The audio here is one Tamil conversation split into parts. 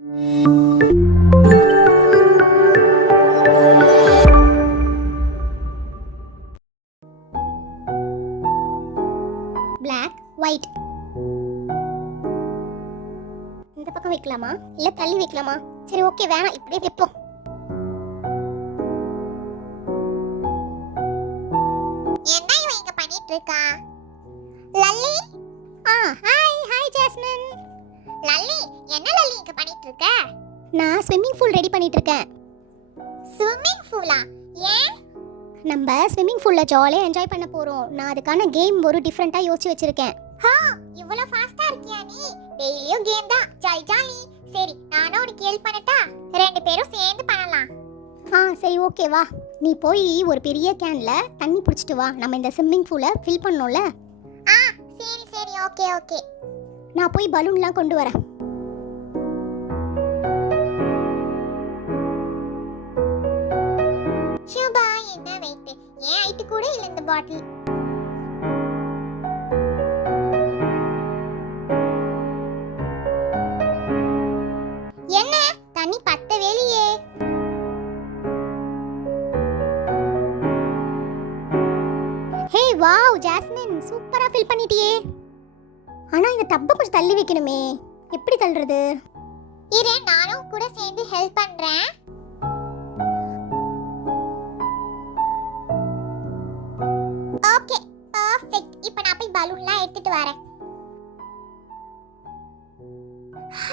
Black, white. இந்த பக்கம் வைக்கலாமா இல்ல தள்ளி வைக்கலாமா? சரி ஓகே, வேணாம், இப்படியே வைப்போம். என்ன இவ இங்க பண்ணிட்டு இருக்கா? Lalli, hi jasmine. லல்லி, என்ன லல்லி இங்க பண்ணிட்டு இருக்க? நான் ஸ்விம்மிங் பூல் ரெடி பண்ணிட்டு இருக்கேன். ஸ்விம்மிங் பூலா? ஏன்? நம்ம ஸ்விம்மிங் பூல்ல ஜாலியா என்ஜாய் பண்ண போறோம். நான் அதுக்கான கேம் ஒரு டிஃபரெண்டா யோசிச்சு வச்சிருக்கேன். இவ்வளவு ஃபாஸ்டா இருக்கியா நீ? டெய்லியும் கேம் தான், ஜாலி ஜாலி. சரி, நானும் உனக்கு ஹெல்ப் பண்ணட்டா? ரெண்டு பேரும் சேர்ந்து பண்ணலாம். சரி ஓகே, வா. நீ போய் ஒரு பெரிய கேன்ல தண்ணி பிடிச்சிட்டு வா. நம்ம இந்த ஸ்விம்மிங் பூலை ஃபில் பண்ணோம்ல. சரி சரி, ஓகே ஓகே. நான் போய் பலூன்லாம் கொண்டு வரேன். ஷுபா, என்ன வெயிட்? ஏன் ஐட்டு கூட இல்ல இந்த பாட்டில். என்ன தண்ணி பத்த வேலையே? ஹே வாவ் ஜாஸ்மின், சூப்பரா ஃபில் பண்ணிட்டியே. ஆனா இந்த டப்பை கொஞ்சம் தள்ளி வைக்கணுமே. எப்படி தள்ளுறது? இரு, நானும் கூட சேர்ந்து ஹெல்ப் பண்றேன். Okay, perfect. இப்போ நான் போய் பலூன்லாம் எடுத்துட்டு வரேன்.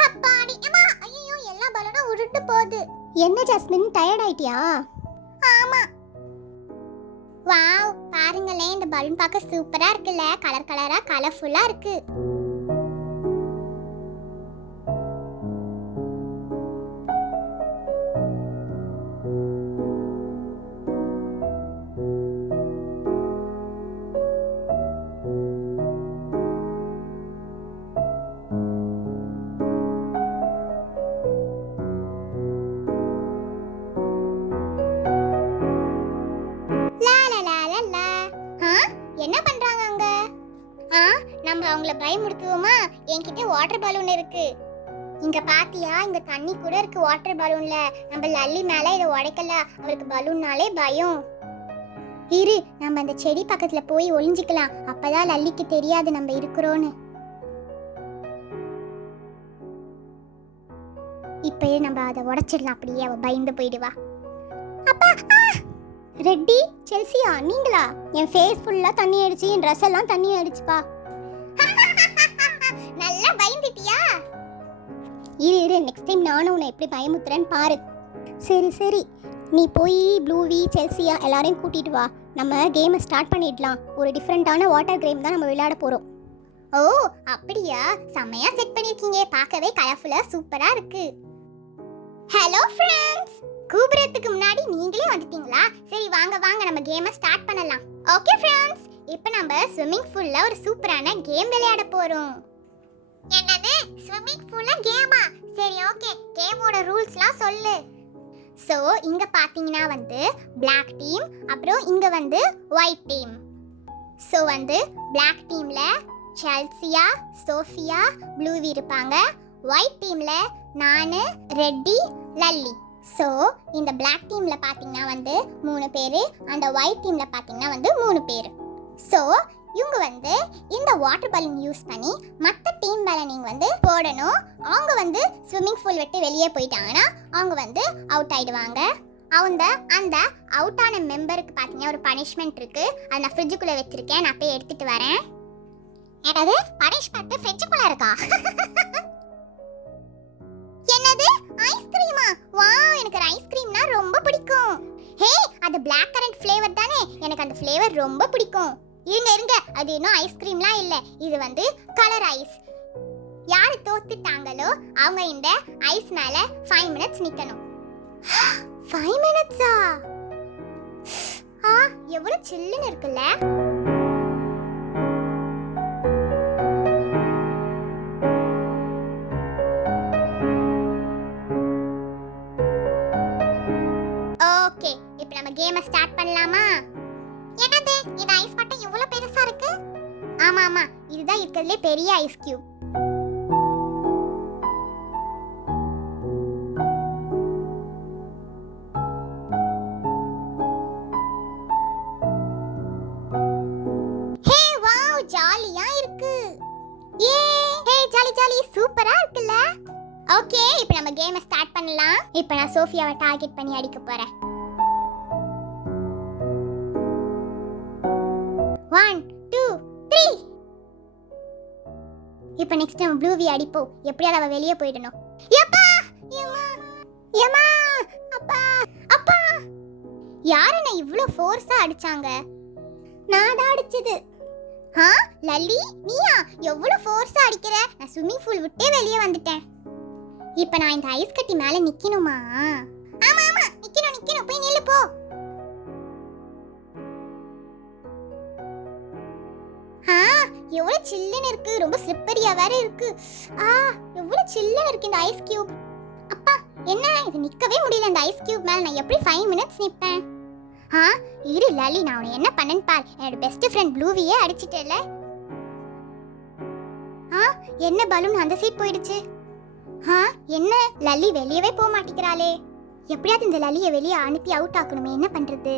அப்பாடி, அம்மா, ஐயோ, எல்லா பலூனும் உருண்டு போகுது. என்ன ஜாஸ்மின், டயர்ட் ஆயிட்டியா? ஆமா. வாவ், பாருங்களேன், இந்த பலூன் பார்க்க சூப்பரா இருக்குல்ல? கலர் கலரா கலர்ஃபுல்லா இருக்கு. என்ன பண்றாங்க அங்க? நம்ம அவங்கள பயமுறுத்துவோமா? என்கிட்ட வாட்டர் பலூன் இருக்கு. இங்க பாத்தியா, இங்க தண்ணி கூட இருக்கு வாட்டர் பலூன்ல. நம்ம லல்லி மேல இத உடைக்கல, அவருக்கு பலூன்னாலே பயம். இரு, நம்ம அந்த செடி பக்கத்துல போய் ஒளிஞ்சிக்கலாம். அப்பதான் லல்லிக்கு தெரியாது நம்ம இருக்கிறோன்னு. இப்பயே நம்ம அதை உடைச்சிடலாம். அப்படியே அவ பயந்து போயிடுவா. அப்பா, ரெட்டி, செல்சியா, நீங்களா? என் ஃபேஸ் ஃபுல்லா தண்ணி அடிச்சு, என் ட்ரெஸ் எல்லாம் தண்ணி அடிச்சுப்பா. நல்லா பயந்துட்டியா? இரு, நெக்ஸ்ட் டைம் நானும் உன்னை எப்படி பயமுத்துறேன்னு பாரு. சரி, நீ போய் ப்ளூவி, செல்சியா எல்லாரையும் கூட்டிட்டு வா. நம்ம கேமை ஸ்டார்ட் பண்ணிடலாம். ஒரு டிஃப்ரெண்டான வாட்டர் கேம் தான் நம்ம விளையாட போறோம். ஓ அப்படியா? செமையா செட் பண்ணிருக்கீங்க. பார்க்கவே கலர்ஃபுல்லா சூப்பரா இருக்கு. ஹலோ ஃப்ரெண்ட்ஸ், கூப்பிடுறதுக்கு முன்னாடி நீங்களே வந்துட்டீங்களா? சரி வாங்க வாங்க, நம்ம கேமை ஸ்டார்ட் பண்ணலாம். ஓகே ஃப்ரெண்ட்ஸ், இப்போ நம்ம ஸ்விம்மிங் பூல்ல ஒரு சூப்பரான கேம் விளையாட போறோம். என்னது, ஸ்விம்மிங் பூல்ல கேமா? சரி ஓகே, கேமோட ரூல்ஸ்லாம் சொல்லு. சோ இங்க பாத்தீங்கன்னா வந்து Black டீம், அப்புறம் இங்க வந்து White டீம். சோ வந்து Black டீம்ல செல்சியா, சோஃபியா, ப்ளூவி இருப்பாங்க. White டீம்ல நானு, ரெட்டி, லல்லி. ஸோ இந்த Black டீம்ல பார்த்தீங்கன்னா வந்து 3 பேர், அந்த White டீம்ல பார்த்தீங்கன்னா வந்து 3 பேர். ஸோ இவங்க வந்து இந்த வாட்டர் பலூன் யூஸ் பண்ணி மற்ற டீம் மேலே நீங்கள் வந்து போடணும். அவங்க வந்து ஸ்விம்மிங் பூல் விட்டு வெளியே போயிட்டாங்கன்னா அவங்க வந்து அவுட் ஆயிடுவாங்க. அந்த அவுட்டான மெம்பருக்கு பார்த்தீங்கன்னா ஒரு பனிஷ்மெண்ட் இருக்கு. அதை நான் ஃப்ரிட்ஜுக்குள்ளே வச்சிருக்கேன். நான் போய் எடுத்துட்டு வரேன். என்னது, பனிஷ்மெண்ட் ஃப்ரிட்ஜுக்குள்ளே இருக்கா? என்னது, ஐஸ்கிரீமா? வாவ், எனக்கு ஐஸ்கிரீம்னா ரொம்ப பிடிக்கும். ஹே, அது Black கரண்ட் ஃப்ளேவர் தானே? எனக்கு அந்த ஃப்ளேவர் ரொம்ப பிடிக்கும். இருங்க, அது இன்னும் ஐஸ்கிரீம்லாம் இல்லை, இது வந்து கலர் ஐஸ். யாரு தோத்துட்டாங்களோ அவங்க இந்த ஐஸ் மேல 5 மினிட்ஸ் நிக்கணும். 5 மினிட்ஸா? எவ்வளவு சில்லுன்னு இருக்குல்ல. ஓகே, இப்போ நம்ம கேமை ஸ்டார்ட் பண்ணலாமா? என்னது, இந்த ஐஸ் மட்டும் இவ்வளவு பெருசா இருக்கு? ஆமா, இதுதான் இருக்கிறதுலே பெரிய ஐஸ் கியூப். ஓகே, இப்போ நம்ம கேமை ஸ்டார்ட் பண்ணலாம். இப்போ நான் சோஃபியாவை டார்கெட் பண்ணி அடிக்க போறேன். 1 2 3. இப்போ நெக்ஸ்ட் நம்ம ப்ளூவி அடிப்போம். எப்படியாவது அவ வெளியே போயிடணும். யப்பா யம்மா யம்மா அப்பா அப்பா. யார் என்ன இவ்ளோ ஃபோர்ஸா அடிச்சாங்க? நான் தான் அடிச்சது. லல்லி நீயா எவ்வளவு ஃபோர்ஸா அடிக்கிற? நான் ஸ்விமிங் பூல் விட்டே வெளியே வந்துட்டேன். இப்போ நான் இந்த ஐஸ் கட்டி மேல நிக்கணுமா? ஆமா ஆமா, நிக்கணும். போய் நில்லு போ. எவ்வளவு சில்லுன்னு இருக்கு. ரொம்ப ஸ்லிப்பரியா வேற இருக்கு. எவ்வளவு சில்லுன்னு இருக்கு இந்த ஐஸ் கியூப். அப்பா என்ன இது, நிக்கவே முடியல இந்த ஐஸ் கியூப் மேல. நான் எப்படி 5 மினிட்ஸ் நிப்பேன்? இரு லல்லி, நான் உன்னை என்ன பண்ணேன்னு பார். என்னோட பெஸ்ட் ஃப்ரெண்ட் ப்ளூவியே அடிச்சிட்டேல. என்ன பலூன் அந்த சைடு போயிடுச்சு. என்ன லல்லி வெளியவே போக மாட்டேங்கிறாளே. எப்படியாவது இந்த லல்லியை வெளியே அனுப்பி அவுட் ஆக்கணுமே. என்ன பண்றது?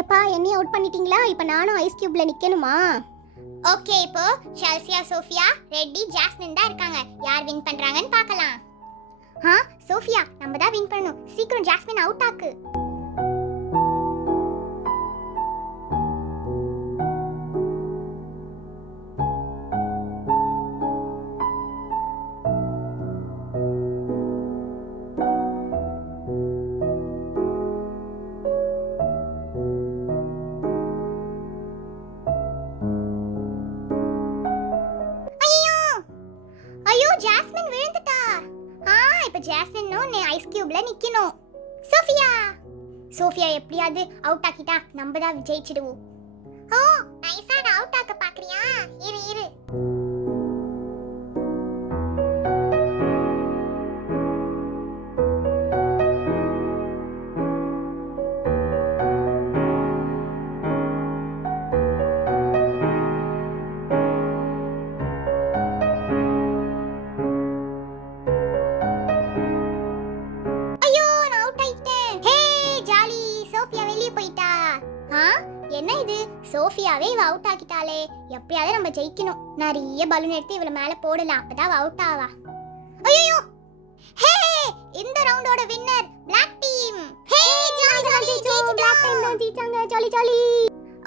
எப்பா என்னையும் அவுட் பண்ணிட்டீங்களா? இப்போ நானும் ஐஸ் கியூப்ல நிக்கணுமா? ஓகே, இப்போ செல்சியா சோஃபியா ரெட்டி ஜாஸ்மின் தான் இருக்காங்க. யார் வின் பண்றாங்கன்னு பார்க்கலாம். சோஃபியா நம்ம தான் வின் பண்ணணும். சீக்கிரம் ஜாஸ்மின் அவுட் ஆக்கு. ஜாஸ்மின் விழுந்துட்டா. இப்போ ஜாஸ்மின் ஐஸ் கியூப்ல நிக்கணும். சோஃபியா எப்படியாவது அவுட் ஆக்கிட்டா நம்ம தான் ஜெயிச்சிடுவோம். நைஸா அவுட் ஆக்க பாக்குறியா? இரு. என்ன இது, சோஃபியாவே இவ அவுட் ஆக்கிட்டாளே. எப்படியாவது நம்ம ஜெயிக்கணும். நிறைய பலூன் எடுத்து இவள மேல போடலாம். அப்பதான் அவுட் ஆவா. ஐயோ ஹே, இந்த ரவுண்டோட வின்னர் Black team. ஹே Black team தான் ஜெயிச்சாங்க. ஜாலி.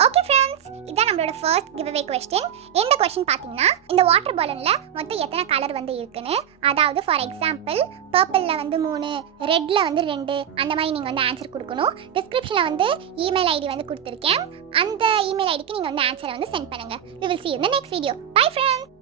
ஓகே ஃப்ரெண்ட்ஸ், இதான் நம்மளோட ஃபர்ஸ்ட் கிவ்அவே क्वेश्चन. இந்த क्वेश्चन பாத்தீங்கன்னா, இந்த வாட்டர் பலூன்ல மொத்தம் எத்தனை கலர் வந்து இருக்குன்னு, அதாவது ஃபார் எக்ஸாம்பிள் பர்பிள்ல வந்து 3, ரெட்ல வந்து 2, அந்த மாதிரி நீங்க வந்து ஆன்சர் கொடுக்கணும். டிஸ்கிரிப்ஷன்ல வந்து இமெயில் ஐடி வந்து கொடுத்துருக்கேன். அந்த இமெயில் ஐடிக்கு நீங்க வந்து ஆன்சரை வந்து சென்ட் பண்ணுங்க. We will see you in the next video. Bye friends.